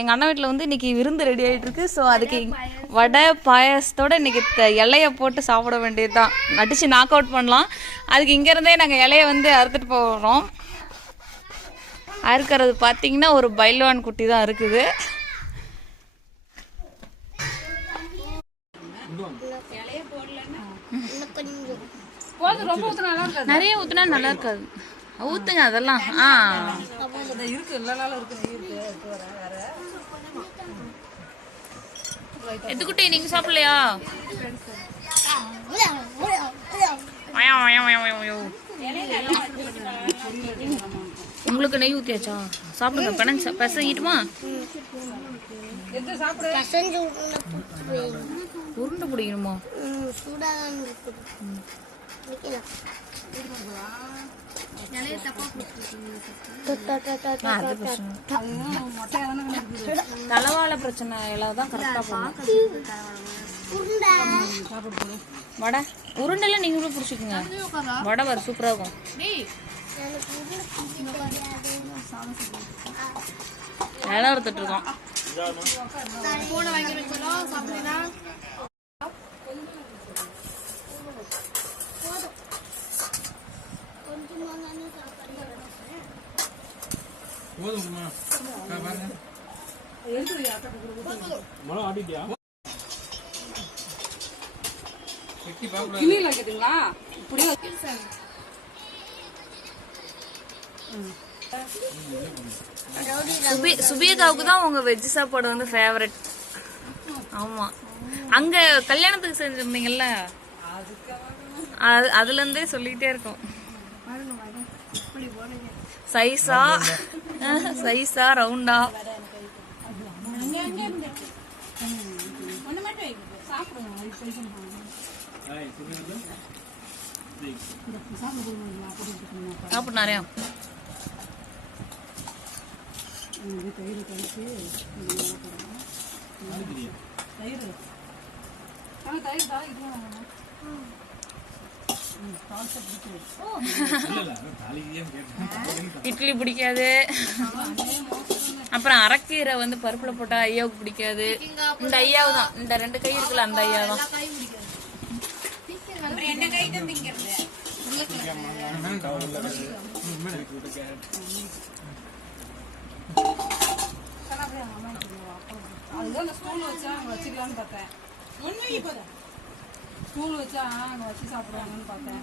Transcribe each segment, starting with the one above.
எங்கள் அண்ணன் வீட்டில் வந்து இன்றைக்கி விருந்து ரெடி ஆகிட்டு இருக்கு. ஸோ அதுக்கு வடை பாயாசத்தோடு இன்றைக்கி இலையை போட்டு சாப்பிட வேண்டியது தான். அடித்து நாக் அவுட் பண்ணலாம். அதுக்கு இங்கேருந்தே நாங்கள் இலையை வந்து அறுத்துட்டு போகிறோம். அறுக்கிறது பார்த்திங்கன்னா ஒரு பைல்வான் குட்டி தான் இருக்குது. நிறைய ஊத்துனா நல்லா இருக்காது. ஊத்துங்க அதெல்லாம். எதுக்குட்டி நீங்க சாப்பிடலையா? உங்களுக்கு நெய் ஊத்தியாச்சா? சாப்பிடுங்க. பிசைஞ்சிட்டுமா? உருண்டை பிடிக்கணுமா? தலைவாழ பிரச்சனை எல்லாம் கரெக்டா போகும். வடை உருண்டெல்லாம் நீங்களும் பிடிச்சிக்கோங்க. வடை வர சூப்பரா இருக்கும். இலை எடுத்துட்டு இருக்கோம். சுபியதாவுக்கு தான் உங்க வெஜ் சாப்பாடு வந்து ஃபேவரட். ஆமா, அங்க கல்யாணத்துக்கு செஞ்சிருந்தீங்கல்ல, அதுல இருந்தே சொல்லிட்டே இருக்கோம். சைஸா சைஸா ரவுண்டா சாப்பிட்னாரே. இட்லி பிடிக்காது. அப்புறம் அரைக்கீரை வந்து பருப்புல போட்டா ஐயாவுக்கு பிடிக்காது. இந்த ஐயாவு தான், இந்த 2 கை இருக்குல்ல அந்த ஐயா தான். ஸ்கூல் வச்சா அங்க வச்சு சாப்பிடுவாங்கன்னு பார்த்தேன்.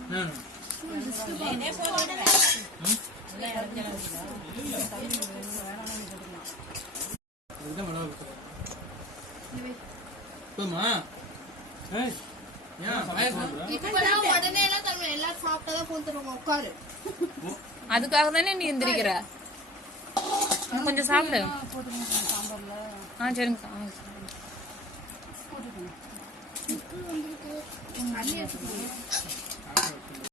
அதுக்காக தானே நீ எந்திரிக்கிற. கொஞ்சம் சாப்பிடு. சரிங்க.